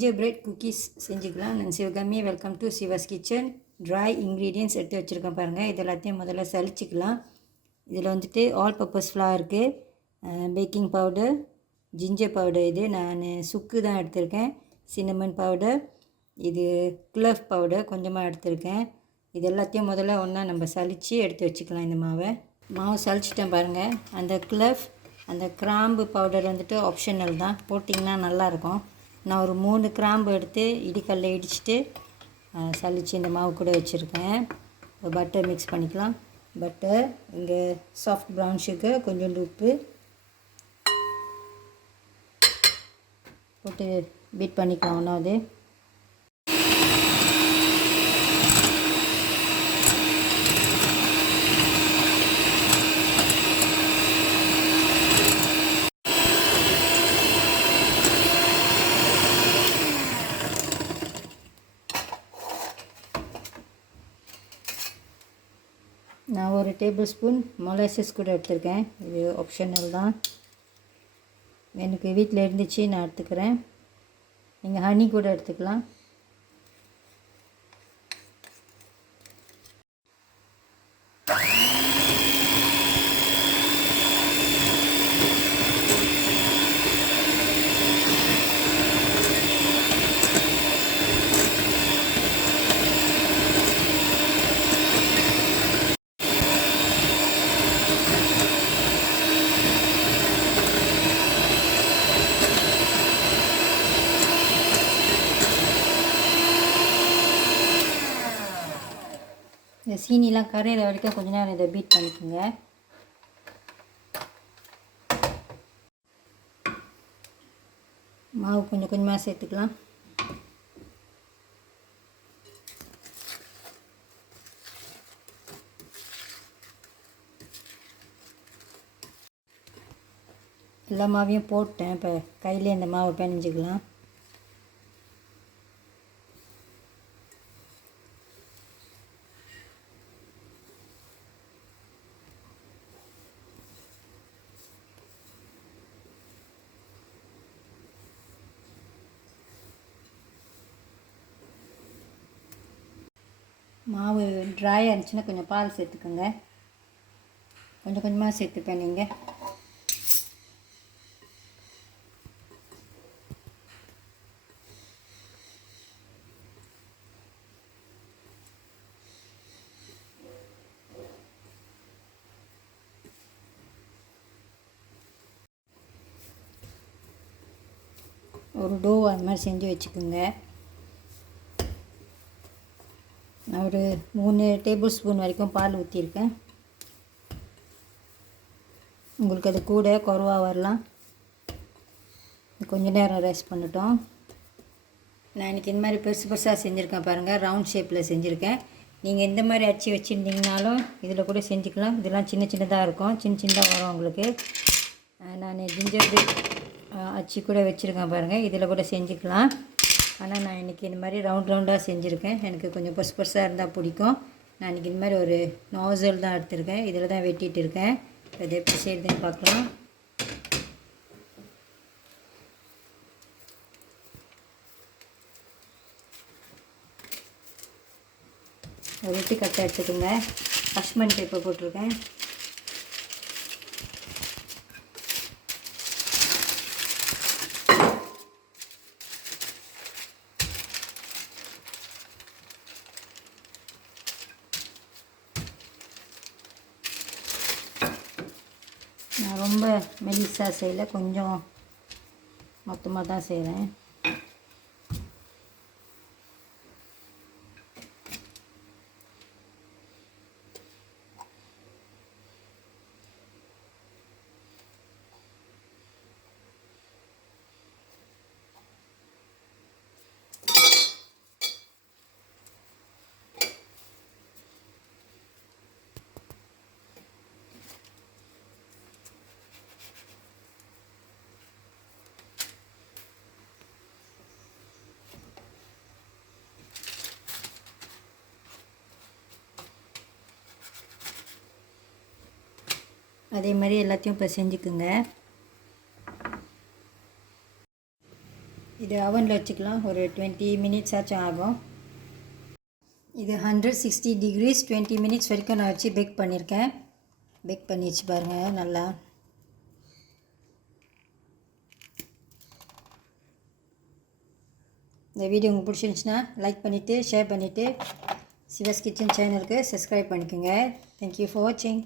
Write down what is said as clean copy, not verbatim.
Ginger bread cookies செஞ்சுக்கலாம். நான் Sivakami. Welcome to Siva's kitchen. Try ingredients எடுத்து வச்சுருக்கேன் பாருங்கள். இது எல்லாத்தையும் முதல்ல சலிச்சிக்கலாம். இதில் வந்துட்டு ஆல் பர்பஸ் ஃப்ளார் இருக்குது, பேக்கிங் பவுடர், ஜிஞ்சர் பவுடர், இது நான் சுக்கு தான் எடுத்திருக்கேன், சின்னமன் பவுடர், இது க்ளவ் பவுடர் கொஞ்சமாக எடுத்திருக்கேன். இது எல்லாத்தையும் முதல்ல ஒன்றா நம்ம சலித்து எடுத்து வச்சுக்கலாம். இந்த மாவு சலிச்சிட்டேன் பாருங்கள். அந்த க்ளவ், அந்த கிராம்பு பவுடர் வந்துட்டு ஆப்ஷனல் தான், போட்டிங்கன்னா நல்லாயிருக்கும். நான் ஒரு 3 கிராம்பு எடுத்து இடிக்கல்ல இடிச்சிட்டு சலித்து இந்த மாவு கூட வச்சுருக்கேன். பட்டர் மிக்ஸ் பண்ணிக்கலாம். பட்டர், இங்கே சாஃப்ட் ப்ரௌன் சுகர், கொஞ்சோண்டு உப்பு போட்டு பீட் பண்ணிக்கலாம். ஒன்றாவது நான் ஒரு டேபிள் ஸ்பூன் மொலாசஸ் கூட எடுத்துருக்கேன். இது ஆப்ஷனல் தான், எனக்கு வீட்டில் இருந்துச்சு, நான் எடுத்துக்கிறேன். நீங்கள் ஹனி கூட எடுத்துக்கலாம். இந்த சீனிலாம் கரையிற வரைக்கும் கொஞ்ச நேரம் இதை பீட் பண்ணிக்கோங்க. மாவு கொஞ்சம் கொஞ்சமாக சேர்த்துக்கலாம். எல்லா மாவையும் போட்டேன். இப்போ கையிலே இந்த மாவை பிணைஞ்சிக்கலாம். மாவு ட்ரையாக இருந்துச்சுன்னா கொஞ்சம் பால் சேர்த்துக்கோங்க. கொஞ்சம் கொஞ்சமாக சேர்த்துப்பேன். நீங்கள் ஒரு டோ அது மாதிரி செஞ்சு வச்சுக்கோங்க. நான் ஒரு 3 டேபிள் ஸ்பூன் வரைக்கும் பால் ஊற்றிருக்கேன். உங்களுக்கு அது கூட குறவாக வரலாம். கொஞ்சம் நேரம் ரெஸ்ட் பண்ணிட்டோம். நான் இன்றைக்கி இந்த மாதிரி பெருசு பெருசாக செஞ்சுருக்கேன் பாருங்கள். ரவுண்ட் ஷேப்பில் செஞ்சுருக்கேன். நீங்கள் இந்த மாதிரி அச்சு வச்சுருந்தீங்கனாலும் இதில் கூட செஞ்சுக்கலாம். இதெல்லாம் சின்ன சின்னதாக இருக்கும், சின்ன சின்னதாக வரும் உங்களுக்கு. நான் ஜிஞ்சர் பிரெட் அச்சு கூட வச்சுருக்கேன் பாருங்கள். இதில் கூட செஞ்சுக்கலாம். ஆனால் நான் இன்றைக்கி இந்த மாதிரி ரவுண்டாக செஞ்சுருக்கேன். எனக்கு கொஞ்சம் பெருசு பெருசாக இருந்தால் பிடிக்கும். நான் இன்றைக்கி இந்த மாதிரி ஒரு நாசல் தான் எடுத்திருக்கேன். இதில் தான் வெட்டிகிட்டு இருக்கேன். அது எப்படி செய்யுதுன்னு பார்க்கலாம். வெட்டி கட்டை எடுத்துக்கோங்க. பஷ்மன் பேப்பர் போட்டிருக்கேன். நான் ரொம்ப மெலிசாக செய்யலை, கொஞ்சம் மொத்தமாக தான் செய்கிறேன். அதே மாதிரி எல்லாத்தையும் இப்போ செஞ்சுக்குங்க. இது அவனில் வச்சுக்கலாம். ஒரு 20 மினிட்ஸ் ஆச்சும் ஆகும். இது 160 டிகிரிஸ் 20 மினிட்ஸ் வரைக்கும் நான் வச்சு பேக் பண்ணியிருக்கேன். பேக் பண்ணி வச்சு பாருங்கள் நல்லா. இந்த வீடியோ உங்களுக்கு பிடிச்சிருந்துச்சுன்னா லைக் பண்ணிவிட்டு ஷேர் பண்ணிவிட்டு சிவாஸ் கிச்சன் சேனலுக்கு சப்ஸ்கிரைப் பண்ணிக்கோங்க. தேங்க்யூ ஃபார் வாட்சிங்.